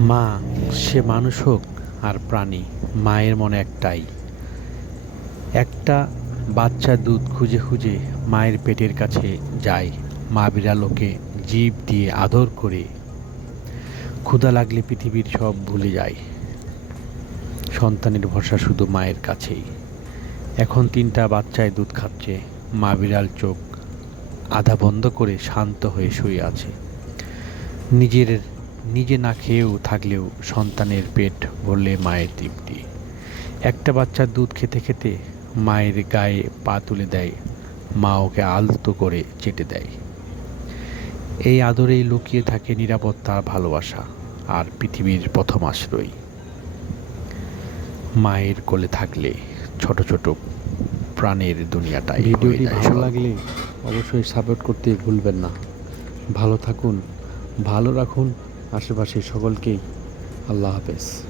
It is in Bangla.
মা, সে মানুষ হোক আর প্রাণী, মায়ের মনে একটাই। একটা বাচ্চা দুধ খুঁজে খুঁজে মায়ের পেটের কাছে যায়। মা বিড়াল ওকে জিভ দিয়ে আদর করে। ক্ষুধা লাগলে পৃথিবীর সব ভুলে যায়। সন্তানের ভরসা শুধু মায়ের কাছেই। এখন ৩টা বাচ্চায় দুধ খাচ্ছে। মা বিড়াল চোখ আধা বন্ধ করে শান্ত হয়ে শুয়ে আছে। নিজের নিজে না খেয়েও থাকলেও সন্তানের পেট ভরলে মায়ের তৃপ্তি। একটা বাচ্চা দুধ খেতে খেতে মায়ের গায়ে পা তুলে দেয়। মা ওকে আলতো করে চেটে দেয়। এই আদরেই লুকিয়ে থাকে নিরাপত্তা, ভালোবাসা আর পৃথিবীর প্রথম আশ্রয়। মায়ের কোলে থাকলে ছোট ছোট প্রাণের দুনিয়াটাই হয়ে ভিডিওটি যায় ভালো স্বর্গ। লাগলে অবশ্যই সাপোর্ট করতে ভুলবেন না। ভালো থাকুন, ভালো রাখুন আশেপাশের সকলকেই। আল্লাহ হাফেজ।